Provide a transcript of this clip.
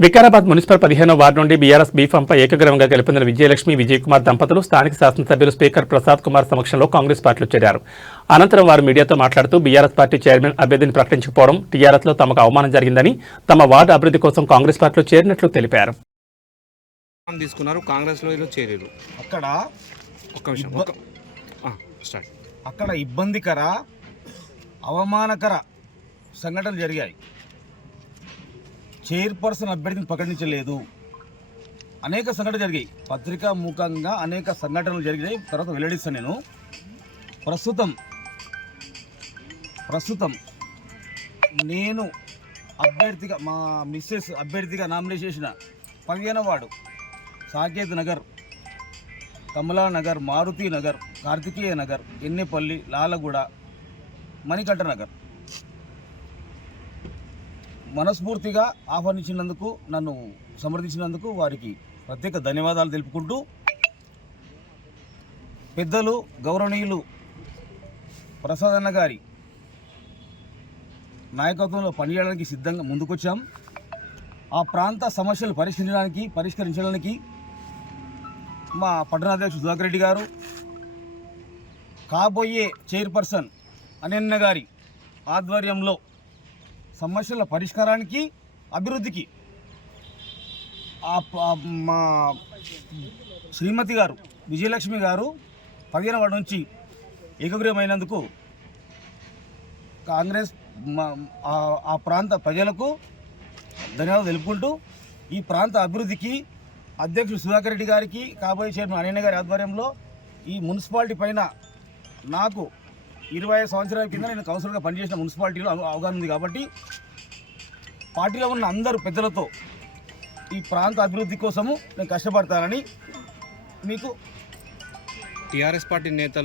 Vikarabad municipal పదిహేనో ward నుండి BRS బీఫాంపై ఏకగ్రవంగా గెలుపొందిన విజయలక్ష్మి విజయ్ కుమార్ దంపతులు స్థానిక శాసనసభ్యులు స్పీకర్ ప్రసాద్ కుమార్ సమక్షంలో కాంగ్రెస్ పార్టీలో చేరారు. అనంతరం వారు మీడియాతో మాట్లాడుతూ బీఆర్ఎస్ పార్టీ చైర్మన్ అభ్యర్థిని ప్రకటించకపోవడం టీఆర్ఎస్లో తమకు అవమానం జరిగిందని తమ వార్డు అభివృద్ధి కోసం కాంగ్రెస్ పార్టీలో చేరినట్లు తెలిపారు. నామం తీసుకున్నారు కాంగ్రెస్లో వీళ్ళు చేరారు అక్కడ ఒక్క నిమిషం ఒక్క ఆ, స్టార్ట్. అక్కడ ఇబ్బందికర అవమానకర సంఘటనలు జరిగాయి. చైర్పర్సన్ అభ్యర్థిని ప్రకటించలేదు. అనేక సంఘటనలు జరిగాయి. పత్రికా ముఖంగా అనేక సంఘటనలు జరిగినాయి. తర్వాత వెల్లడిస్తాను నేను. ప్రస్తుతం ప్రస్తుతం నేను అభ్యర్థిగా మా మిస్సెస్ అభ్యర్థిగా నామినేట్ చేసిన పదిహేనవ సాకేత్ నగర్ కమలా నగర్ మారుతి నగర్ కార్తికేయ నగర్ ఎన్నెపల్లి లాలగూడ మణికంఠ నగర్. మనస్ఫూర్తిగా ఆహ్వానించినందుకు నన్ను సమర్థించినందుకు వారికి ప్రత్యేక ధన్యవాదాలు తెలుపుకుంటూ పెద్దలు గౌరవనీయులు ప్రసాదన్న గారి నాయకత్వంలో పనిచేయడానికి సిద్ధంగా ముందుకొచ్చాం. ఆ ప్రాంత సమస్యలు పరిష్కరించడానికి పరిష్కరించడానికి మా పట్టణాధ్యక్షుడు సుధాకర్ రెడ్డి గారు కాబోయే చైర్పర్సన్ అనన్య గారి ఆధ్వర్యంలో సమస్యల పరిష్కారానికి అభివృద్ధికి. మా శ్రీమతి గారు విజయలక్ష్మి గారు పదిహేను వాడి నుంచి ఏకగ్రీవమైనందుకు కాంగ్రెస్ ఆ- ప్రాంత ప్రజలకు ధన్యవాదాలు తెలుపుకుంటూ ఈ ప్రాంత అభివృద్ధికి అధ్యక్షుడు సుధాకర్ రెడ్డి గారికి కాబోయే చైర్మన్ అనయ్య గారి ఆధ్వర్యంలో ఈ మున్సిపాలిటీ పైన నాకు ఇరవై సంవత్సరాల కింద నేను కౌన్సిలర్గా పనిచేసిన మున్సిపాలిటీలో అవగాహన ఉంది కాబట్టి పార్టీలో ఉన్న అందరు పెద్దలతో ఈ ప్రాంత అభివృద్ధి కోసము నేను కష్టపడతానని మీకు టీఆర్ఎస్ పార్టీ నేతలు